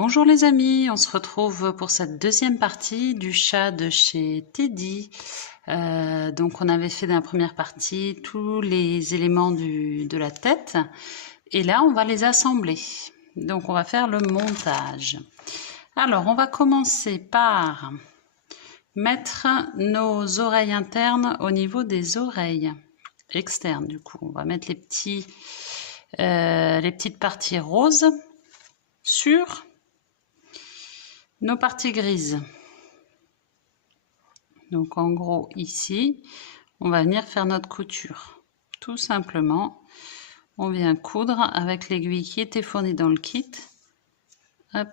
Bonjour les amis, on se retrouve pour cette deuxième partie du chat de chez Teddy. Donc on avait fait dans la première partie tous les éléments de la tête et là on va les assembler. Donc on va faire le montage. Alors on va commencer par mettre nos oreilles internes au niveau des oreilles externes. Du coup on va mettre les petites parties roses sur nos parties grises. Donc en gros ici, on va venir faire notre couture. Tout simplement, on vient coudre avec l'aiguille qui était fournie dans le kit. Hop.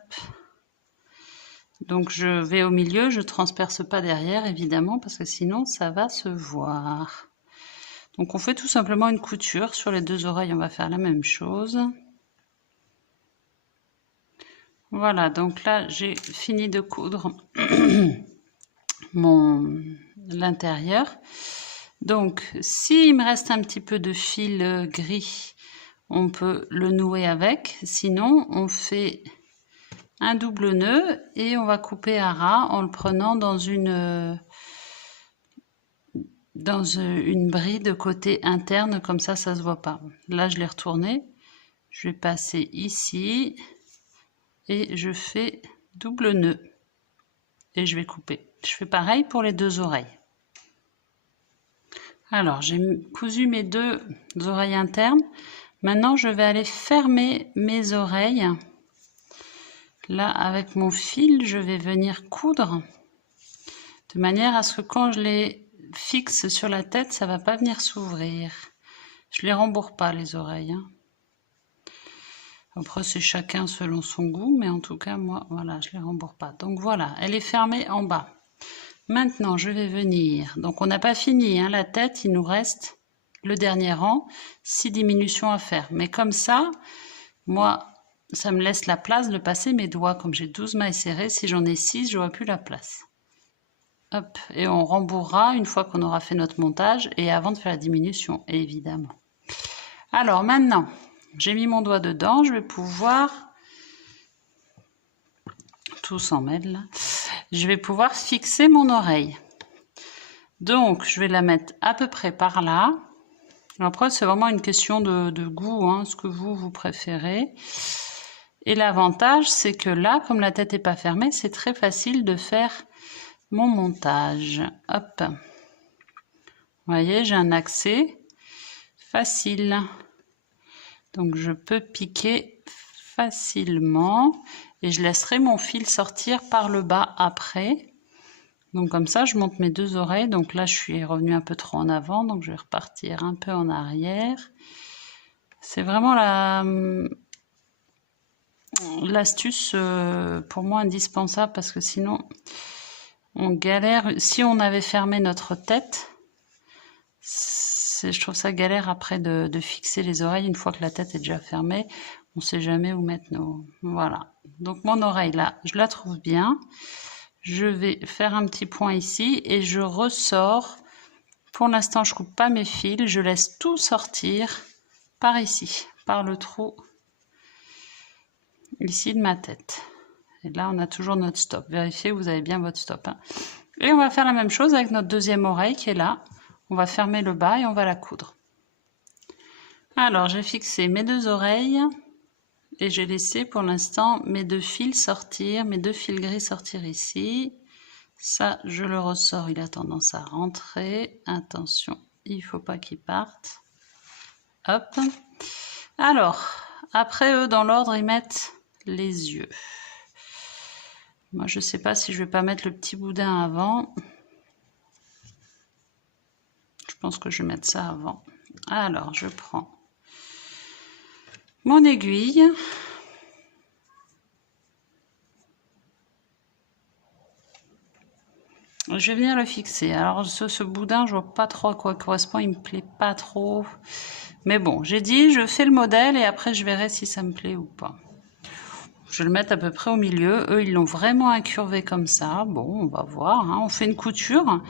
Donc je vais au milieu, je transperce pas derrière évidemment parce que sinon ça va se voir. Donc on fait tout simplement une couture. Sur les deux oreilles, on va faire la même chose. Voilà, donc là j'ai fini de coudre l'intérieur. Donc s'il me reste un petit peu de fil gris, on peut le nouer avec. Sinon on fait un double nœud et on va couper à ras en le prenant dans une bride côté interne, comme ça se voit pas. Là je l'ai retourné, je vais passer ici et je fais double nœud et je vais couper. Je fais pareil pour les deux oreilles. Alors j'ai cousu mes deux oreilles internes. Maintenant je vais aller fermer mes oreilles. Là avec mon fil je vais venir coudre de manière à ce que quand je les fixe sur la tête, ça va pas venir s'ouvrir. Je les rembourre pas les oreilles. Après c'est chacun selon son goût, mais en tout cas moi voilà, je les rembourre pas. Donc voilà, elle est fermée en bas. Maintenant je vais venir, donc on n'a pas fini la tête, il nous reste le dernier rang, 6 diminutions à faire. Mais comme ça, moi ça me laisse la place de passer mes doigts. Comme j'ai 12 mailles serrées, si j'en ai 6, j'aurai plus la place. Hop, et on rembourrera une fois qu'on aura fait notre montage et avant de faire la diminution, évidemment. Alors maintenant, j'ai mis mon doigt dedans, je vais pouvoir, tout s'en mêle là, je vais pouvoir fixer mon oreille. Donc je vais la mettre à peu près par là. Après c'est vraiment une question de goût, ce que vous préférez. Et l'avantage c'est que là, comme la tête n'est pas fermée, c'est très facile de faire mon montage. Hop. Vous voyez, j'ai un accès facile. Donc je peux piquer facilement et je laisserai mon fil sortir par le bas après. Donc comme ça je monte mes deux oreilles. Donc là je suis revenue un peu trop en avant, donc je vais repartir un peu en arrière. C'est vraiment l'astuce pour moi indispensable parce que sinon on galère. Si on avait fermé notre tête, je trouve ça galère après de fixer les oreilles une fois que la tête est déjà fermée. On sait jamais où mettre nos... Voilà. Donc mon oreille là, je la trouve bien. Je vais faire un petit point ici et je ressors. Pour l'instant, je coupe pas mes fils. Je laisse tout sortir par ici, par le trou ici de ma tête. Et là, on a toujours notre stop. Vérifiez que vous avez bien votre stop. Et on va faire la même chose avec notre deuxième oreille qui est là. On va fermer le bas et on va la coudre. Alors, j'ai fixé mes deux oreilles et j'ai laissé pour l'instant mes deux fils sortir, mes deux fils gris sortir ici. Ça, je le ressors, il a tendance à rentrer. Attention, il ne faut pas qu'il parte. Hop. Alors, après eux, dans l'ordre, ils mettent les yeux. Moi, je ne sais pas si je vais pas mettre le petit boudin avant. Je pense que je vais mettre ça avant. Alors, je prends mon aiguille. Je vais venir le fixer. Alors, ce boudin, je vois pas trop à quoi il correspond. Il me plaît pas trop. Mais bon, j'ai dit, je fais le modèle et après, je verrai si ça me plaît ou pas. Je vais le mettre à peu près au milieu. Eux, ils l'ont vraiment incurvé comme ça. Bon, on va voir. On fait une couture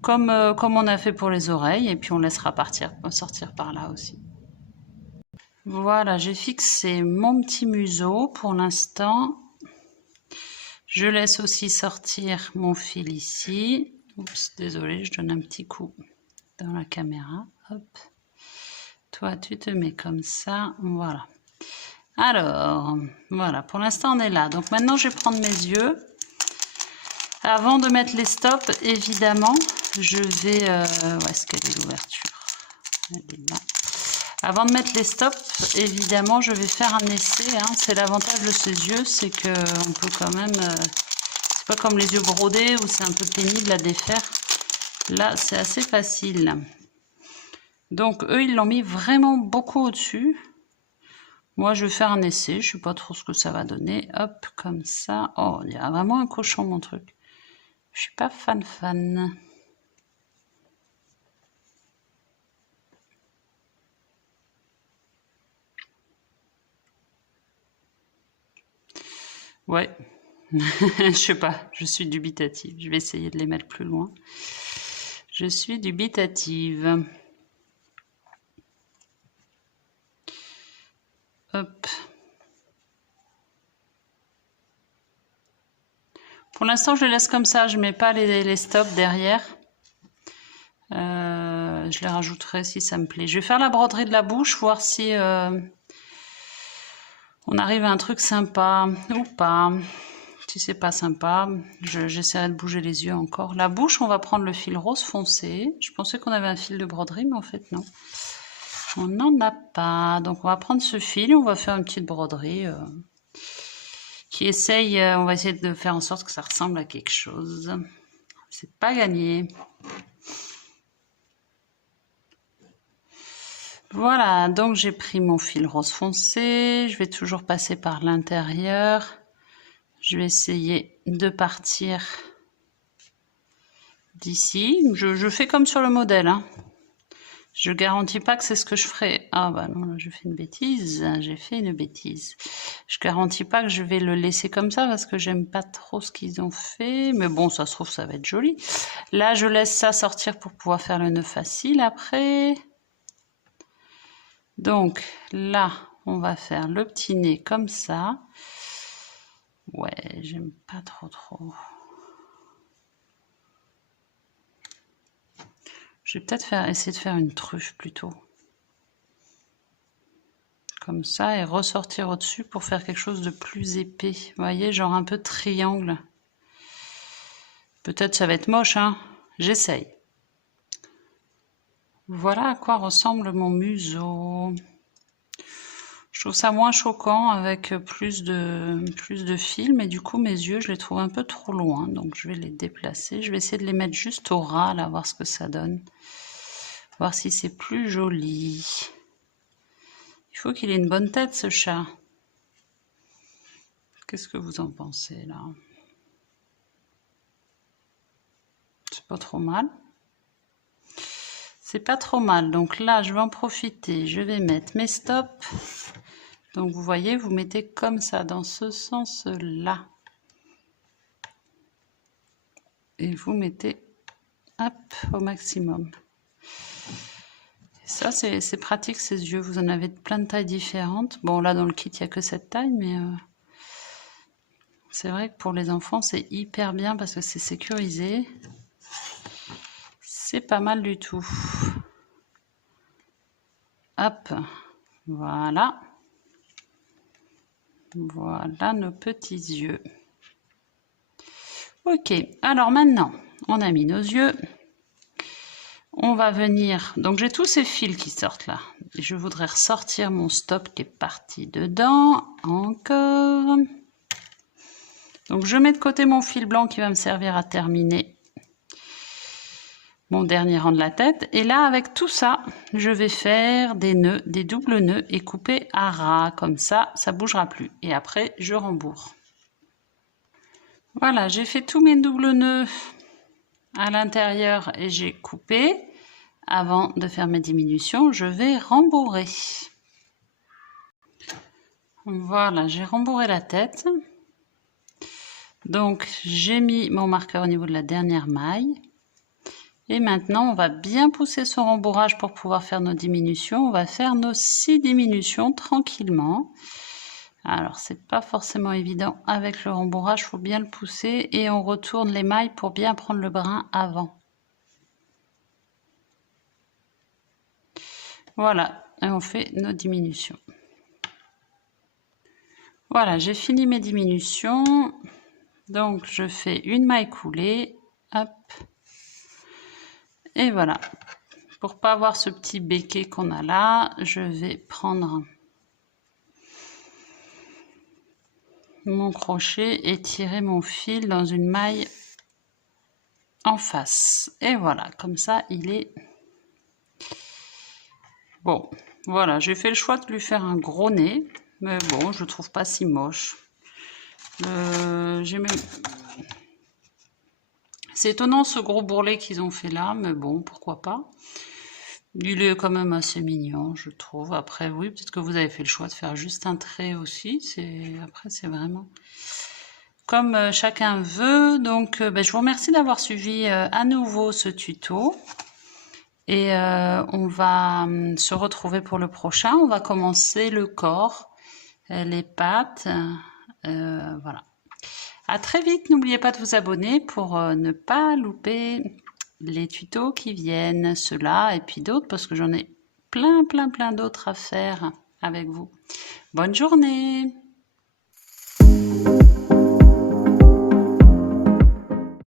comme on a fait pour les oreilles. Et puis, on laissera sortir par là aussi. Voilà, j'ai fixé mon petit museau pour l'instant. Je laisse aussi sortir mon fil ici. Oups, désolé, je donne un petit coup dans la caméra. Hop. Toi, tu te mets comme ça. Voilà. Alors, voilà. Pour l'instant, on est là. Donc maintenant, je vais prendre mes yeux. Avant de mettre les stops, évidemment, je vais... où est-ce qu'elle est l'ouverture? Elle est là. Avant de mettre les stops, évidemment, je vais faire un essai. Hein. C'est l'avantage de ces yeux, c'est qu'on peut quand même... c'est pas comme les yeux brodés où c'est un peu pénible à défaire. Là, c'est assez facile. Donc, eux, ils l'ont mis vraiment beaucoup au-dessus. Moi, je vais faire un essai. Je sais pas trop ce que ça va donner. Hop, comme ça. Oh, il y a vraiment un cochon, mon truc. Je suis pas fan. Ouais. Je sais pas. Je suis dubitative. Je vais essayer de les mettre plus loin. Je suis dubitative. Hop. Pour l'instant, je les laisse comme ça. Je mets pas les stops derrière. Je les rajouterai si ça me plaît. Je vais faire la broderie de la bouche, voir si on arrive à un truc sympa ou pas. Si c'est pas sympa, j'essaierai de bouger les yeux encore. La bouche, on va prendre le fil rose foncé. Je pensais qu'on avait un fil de broderie, mais en fait non. On n'en a pas. Donc on va prendre ce fil et on va faire une petite broderie qui essaye, on va essayer de faire en sorte que ça ressemble à quelque chose. C'est pas gagné. Voilà, donc j'ai pris mon fil rose foncé. Je vais toujours passer par l'intérieur. Je vais essayer de partir d'ici. Je fais comme sur le modèle. Hein. Je garantis pas que c'est ce que je ferai. Ah bah non, là je fais une bêtise. J'ai fait une bêtise. Je garantis pas que je vais le laisser comme ça parce que j'aime pas trop ce qu'ils ont fait. Mais bon, ça se trouve, ça va être joli. Là, je laisse ça sortir pour pouvoir faire le nœud facile après. Donc là, on va faire le petit nez comme ça. Ouais, j'aime pas trop. Je vais peut-être essayer de faire une truffe plutôt. Comme ça, et ressortir au-dessus pour faire quelque chose de plus épais. Vous voyez, genre un peu triangle. Peut-être ça va être moche, hein. J'essaye. Voilà à quoi ressemble mon museau. Je trouve ça moins choquant avec plus de fil, mais du coup mes yeux je les trouve un peu trop loin, donc je vais les déplacer. Je vais essayer de les mettre juste au ras, là, voir ce que ça donne. Voir si c'est plus joli. Il faut qu'il ait une bonne tête ce chat. Qu'est-ce que vous en pensez là? C'est pas trop mal. C'est pas trop mal, donc là je vais en profiter. Je vais mettre mes stops. Donc vous voyez, vous mettez comme ça, dans ce sens-là. Et vous mettez, hop, au maximum. Et ça, c'est pratique, ces yeux. Vous en avez de plein de tailles différentes. Bon, là, dans le kit, il n'y a que cette taille, mais c'est vrai que pour les enfants, c'est hyper bien parce que c'est sécurisé. C'est pas mal du tout. Hop, voilà. Voilà nos petits yeux. Ok, alors maintenant, on a mis nos yeux. On va venir... Donc j'ai tous ces fils qui sortent là. Je voudrais ressortir mon stop qui est parti dedans. Encore. Donc je mets de côté mon fil blanc qui va me servir à terminer mon dernier rang de la tête. Et là, avec tout ça, je vais faire des nœuds, des doubles nœuds et couper à ras. Comme ça, ça ne bougera plus. Et après, je rembourre. Voilà, j'ai fait tous mes doubles nœuds à l'intérieur et j'ai coupé. Avant de faire mes diminutions, je vais rembourrer. Voilà, j'ai rembourré la tête. Donc, j'ai mis mon marqueur au niveau de la dernière maille. Et maintenant, on va bien pousser son rembourrage pour pouvoir faire nos diminutions. On va faire nos 6 diminutions tranquillement. Alors, c'est pas forcément évident avec le rembourrage, il faut bien le pousser et on retourne les mailles pour bien prendre le brin avant. Voilà, et on fait nos diminutions. Voilà, j'ai fini mes diminutions. Donc, je fais une maille coulée. Hop. Et voilà. Pour pas avoir ce petit béquet qu'on a là, je vais prendre mon crochet et tirer mon fil dans une maille en face. Et voilà, comme ça, il est... Bon, voilà, j'ai fait le choix de lui faire un gros nez. Mais bon, je le trouve pas si moche. C'est étonnant ce gros bourrelet qu'ils ont fait là, mais bon, pourquoi pas. Il est quand même assez mignon, je trouve. Après, oui, peut-être que vous avez fait le choix de faire juste un trait aussi. Après, c'est vraiment comme chacun veut. Donc, je vous remercie d'avoir suivi à nouveau ce tuto. Et on va se retrouver pour le prochain. On va commencer le corps, les pattes. Voilà. À très vite. N'oubliez pas de vous abonner pour ne pas louper les tutos qui viennent, ceux-là et puis d'autres, parce que j'en ai plein d'autres à faire avec vous. Bonne journée!